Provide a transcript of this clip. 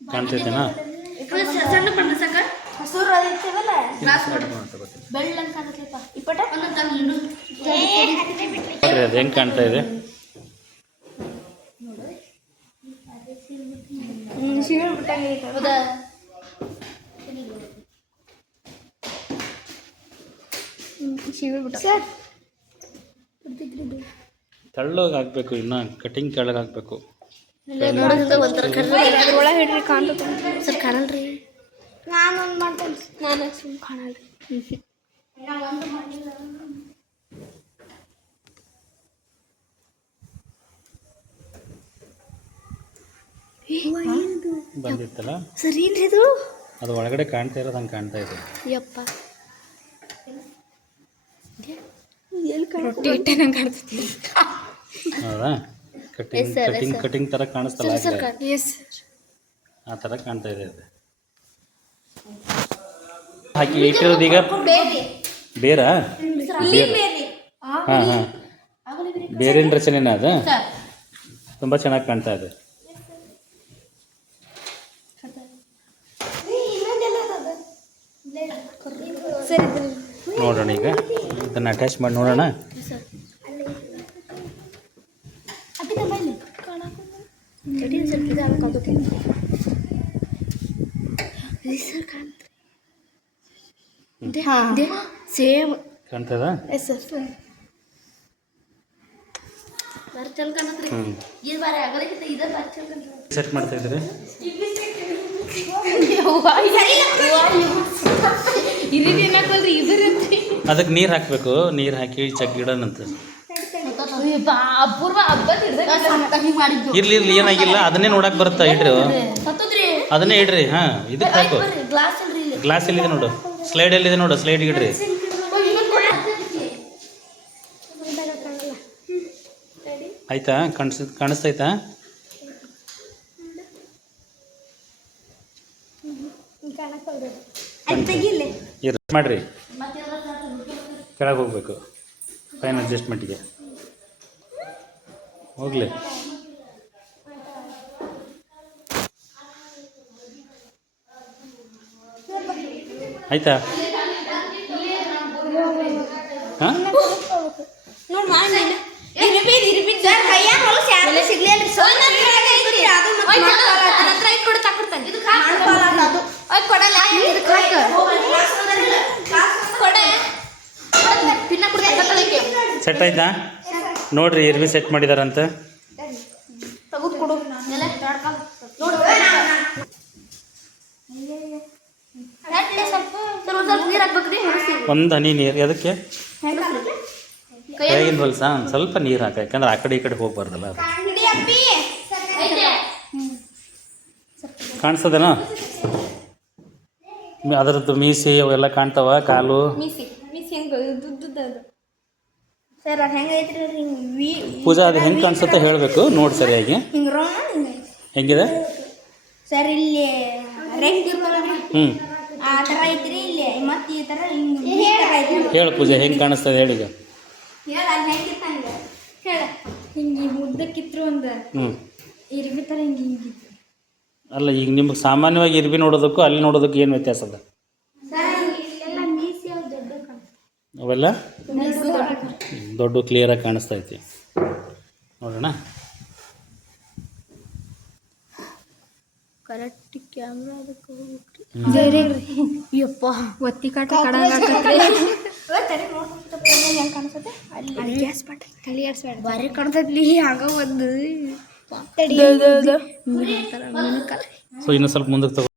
ಕಾಣ್ತೈತೆನಾ ಸಣ್ಣ ಬಣ್ಣ ಸಾಕ ಹಸೂರು ಅದಿತ್ತವಲ್ಲ ಬೆಳ್ಳಂತ ಕಾಣುತ್ತಪ್ಪ ಇಪ್ಪಟ ಅದು ಹೆಂಗೆ ಕಾಣ್ತಾ ಇದೆ ಸಿಗಲ್ ಬಿಟ್ಟಂಗೆ ಹೌದಾ ಸಿಗಲ್ ಬಿಟ್ಟ ಸರ್ ತೆಳ್ಳಗೆ ಹಾಕಬೇಕು ಇನ್ನು ಕಟಿಂಗ್ ಕೆಳಗೆ ಹಾಕಬೇಕು ಒಳಗೆ ಹಿಡ್ರಿ ಕಾಣ್ತದೆ ಸರ್ ಕಾಣಲ್ರಿ ನಾನೊಂದು ಮಾಡ್ತೇನೆ ನಾನು ಸುಮ್ಮನೆ ಕಾಣಲ್ರಿ ಬಂದಿತ್ತಲ್ಲ ಸರ್ ಏನ್ರಿ ಇದು ಅದು ಒಳಗಡೆ ಕಾಣ್ತಾ ಇರೋದು ಹಂಗೆ ಕಾಣ್ತಾ ಇದೆ ಯಪ್ಪ ರೊಟ್ಟಿ ಇಟ್ಟೆ ನಂಗೆ ಕಾಣ್ತೈತಿ ಹೌದಾ ಕಟಿಂಗ್ ಥರ ಕಾಣಿಸ್ತಲ್ಲ ಎಸ್ ಆ ಥರ ಕಾಣ್ತಾ ಇದೆ ಅದು ಹಾಕಿ ಇಟ್ಟಿರೋದು ಈಗ ಬೇರಾ ಹಾಂ ಹಾಂ ಬೇರಿನ ರಚನೆನ ಅದು ತುಂಬ ಚೆನ್ನಾಗಿ ಕಾಣ್ತಾ ಇದೆ ನೋಡೋಣ ಈಗ ಇದನ್ನು ಅಟ್ಯಾಚ್ ಮಾಡಿ ನೋಡೋಣ ಸೇಮ್ ಕಾಣ್ತದ ಎಸ್ ಸರ್ ಚಂದ ಕಾಣತ್ರಿ ಇದು ಬಾರಿ ಆಗಲಿಕ್ಕಿಂತ ಇದ ಬಾರಿ ಚಂದ ಕಾಣ್ತದೆ ಸೆಟ್ ಮಾಡ್ತಾ ಇದ್ರಿ ಅದಕ್ಕೆ ನೀರು ಹಾಕಬೇಕು ನೀರು ಹಾಕಿ ಚಗ್ಗಿಡೋಣಂತ ಅಪೂರ್ವ ಮಾಡಿದ್ದು ಇರ್ಲಿ ಇರ್ಲಿ ಏನಾಗಿಲ್ಲ ಅದನ್ನೇ ನೋಡಕ್ಕೆ ಬರುತ್ತಾ ಇಡ್ರಿ ಅದನ್ನೇ ಇಡ್ರಿ ಹಾಂ ಇದಕ್ಕೆ ಹಾಕು ಗ್ಲಾಸ್ ಅಲ್ರಿ ಇಲ್ಲಿ ಗ್ಲಾಸ್ ಎಲ್ಲಿದೆ ನೋಡು ಸ್ಲೈಡ್ ಎಲ್ಲಿದೆ ನೋಡು ಸ್ಲೈಡ್ ಇಡ್ರಿ ಆಯ್ತಾ ಕಾಣಿಸ್ತೈತಾ ಇರ್ ಮಾಡ್ರಿ ಕೆಳಗೆ ಹೋಗ್ಬೇಕು ಫೈನ್ ಅಡ್ಜಸ್ಟ್ಮೆಂಟಿಗೆ ಹೋಗ್ಲಿ ಆಯ್ತಾ ಹಾಂ ನೋಡಿ ಮಾಡಿ ಇರ್ಬಿದ್ ಸರ್ ಕೈಯಾಗ ಹೊಲಸು ಯಾರು ಸಿಗ್ಲಿಲ್ಲ ಸರ್ ಕೊಡಲ್ಲ ಸೆಟ್ ಆಯ್ತಾ ನೋಡ್ರಿ ಇರ್ವಿ ಸೆಟ್ ಮಾಡಿದಾರಂತ ತೆಗೆದುಕೊಡು ಒಂದು ಹನಿ ನೀರು ಅದಕ್ಕೆ ಕೈಗಿನ ಹೊಲ್ಸ ಸ್ವಲ್ಪ ನೀರು ಹಾಕ ಯಾಕಂದ್ರೆ ಆ ಕಡೆ ಈ ಕಡೆ ಹೋಗ್ಬಾರ್ದಲ್ಲ ಅದು ಕಾಣಿಸ್ತದೇನೋ ಅದರದ್ದು ಮೀಸಿ ಅವೆಲ್ಲ ಕಾಣ್ತಾವ ಕಾಲು ಮಿಸಿ ಹೆಂಗೆ ದುಡ್ಡದು ಸರ್ ಅದು ಹೆಂಗೆ ಐತ್ರಿ ಹಿಂಗೆ ಪೂಜಾ ಅದು ಹೆಂಗೆ ಕಾಣಿಸುತ್ತೆ ಹೇಳಬೇಕು ನೋಡಿ ಸರಿಯಾಗಿ ಹಿಂಗೆ ರೌಂಡ್ ಹೆಂಗಿದೆ ಸರ್ ಇಲ್ಲಿ ರೆಂಗ್ ಇರ್ತಲ್ಲ ಹ್ಞೂ ಆ ಥರ ಐತ್ರಿ ಇಲ್ಲಿ ಮತ್ತು ಈ ಥರ ಹಿಂಗೆ ಹೇಳು ಪೂಜಾ ಹೆಂಗೆ ಕಾಣಿಸ್ತದೆ ಹೇಳೀಗ ಹೇಳ ಅದು ಹೆಂಗಿತ್ತಂಗೆ ಹೇಳ ಹಿಂಗೆ ಮುದ್ದಕ್ಕಿತ್ರು ಒಂದು ಹ್ಞೂ ಇರ್ಬಿ ಥರ ಹಿಂಗೆ ಹಿಂಗಿತ್ತು ಅಲ್ಲ ಈಗ ನಿಮ್ಗೆ ಸಾಮಾನ್ಯವಾಗಿ ಇರ್ಬಿ ನೋಡೋದಕ್ಕೂ ಅಲ್ಲಿ ನೋಡೋದಕ್ಕೂ ಏನು ವ್ಯತ್ಯಾಸ ಅದ ಸರ್ ಇಲ್ಲೆಲ್ಲ ಮೀಸಿ ಅವು ದೊಡ್ಡ ಅವೆಲ್ಲ ದೊಡ್ಡ ಕ್ಲಿಯರಾಗಿ ಕಾಣಿಸ್ತೈತಿ ನೋಡೋಣ ಕರೆಕ್ಟ್ ಕ್ಯಾಮ್ರಾ ಅದಕ್ಕೆ ಹೋಗ್ಬಿಟ್ರಿ ಯಪ್ಪ ಒತ್ತಿ ಕಾಟ ಕಡಂಗಾಕತ್ರಿ ಹೆಂಗೆ ಕಾಣಿಸುತ್ತೆ ಅಲ್ಲಿ ಗ್ಯಾಸ್ ಪಾಟ ತಲೆ ಗ್ಯಾಸ್ ಬಾರಿ ಕಾಣ್ತೈತ್ಲಿ ಆಗ ಒಂದು ಸೊ ಇನ್ನೂ ಸ್ವಲ್ಪ ಮುಂದಕ್ಕೆ ತಗೋ